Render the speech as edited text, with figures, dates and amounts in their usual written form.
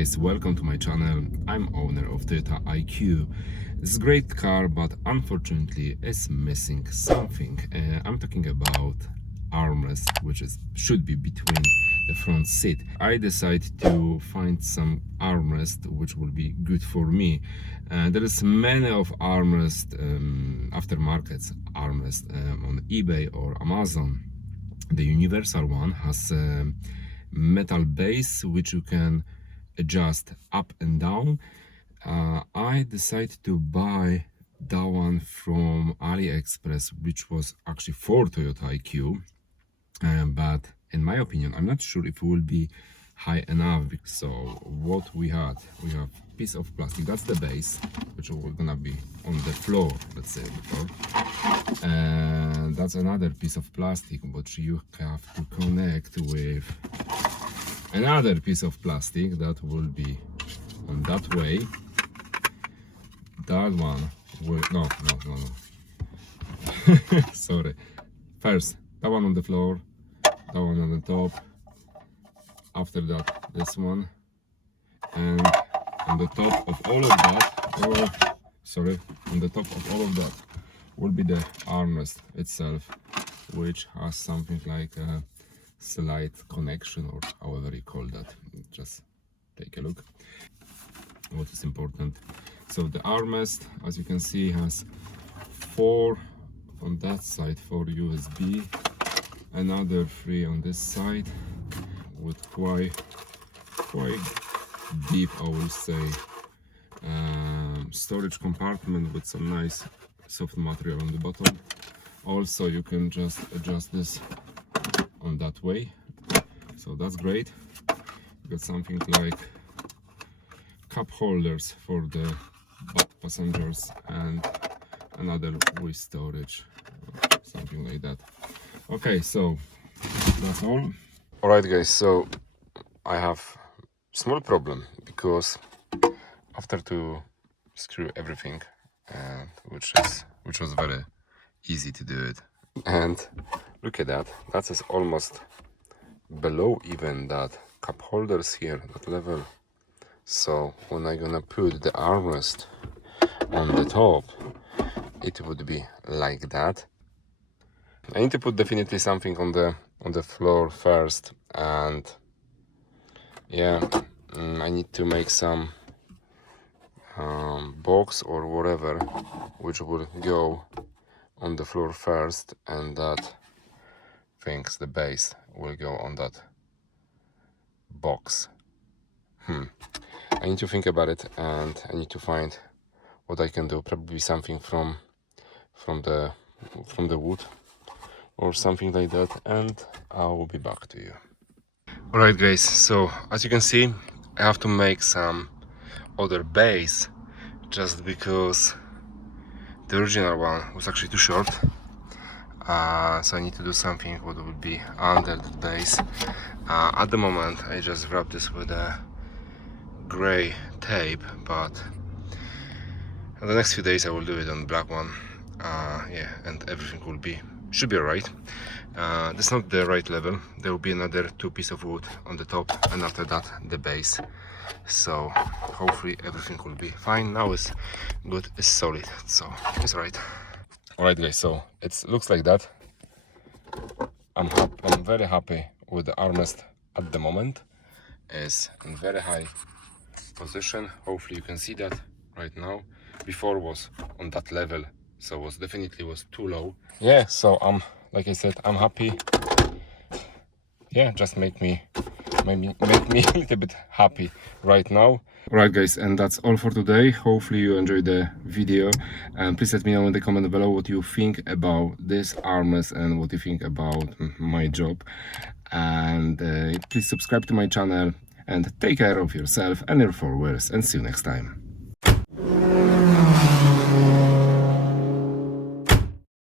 guys, welcome to my channel. I'm owner of Toyota IQ. It's a great car, but unfortunately it's missing something. I'm talking about armrest, which should be between the front seat. I decided to find some armrest which will be good for me. There is many of armrest aftermarket armrest on eBay or Amazon. The universal one has a metal base which you can adjust up and down. I decided to buy that one from AliExpress, which was actually for Toyota IQ, but in my opinion I'm not sure if it will be high enough. So what we have piece of plastic, that's the base, which will gonna be on the floor, let's say, before. And that's another piece of plastic which you have to connect with another piece of plastic that will be on that way. That one will no sorry, first that one on the floor, that one on the top, after that this one, and on the top of all of that, on the top of all of that will be the armrest itself, which has something like a slight connection, or however you call that. Just take a look what is important. So the armrest, as you can see, has 4 on that side, 4 USB, another 3 on this side, with quite deep, I will say, storage compartment with some nice soft material on the bottom. Also you can just adjust this on that way, so that's great. You got something like cup holders for the back passengers and another with storage, something like that. Okay, so that's all. Alright guys, so I have small problem, because after to screw everything, which was very easy to do it, and look at that, that is almost below even that cup holders here, that level. So when I'm gonna put the armrest on the top, it would be like that. I need to put definitely something on the floor first, and yeah, I need to make some box or whatever which will go on the floor first, and that things, the base, will go on that box. I need to think about it, and I need to find what I can do. Probably something from the wood or something like that, and I will be back to you. Alright guys, so as you can see, I have to make some other base, just because the original one was actually too short. So I need to do something what would be under the base. At the moment I just wrap this with a gray tape, but in the next few days I will do it on black one. Yeah, and everything should be alright. That's not the right level. There will be another 2 pieces of wood on the top, and after that the base. So hopefully everything will be fine. Now it's good, it's solid, so it's right. Alright guys, so it looks like that. I'm very happy with the armrest at the moment. It's in very high position. Hopefully you can see that right now. Before was on that level, so was definitely too low. Yeah, so like I said, I'm happy. Yeah, just make me a little bit happy right now. Alright guys, and that's all for today. Hopefully you enjoyed the video, and please let me know in the comment below what you think about this armrest and what you think about my job. And please subscribe to my channel, and take care of yourself and your followers, and see you next time.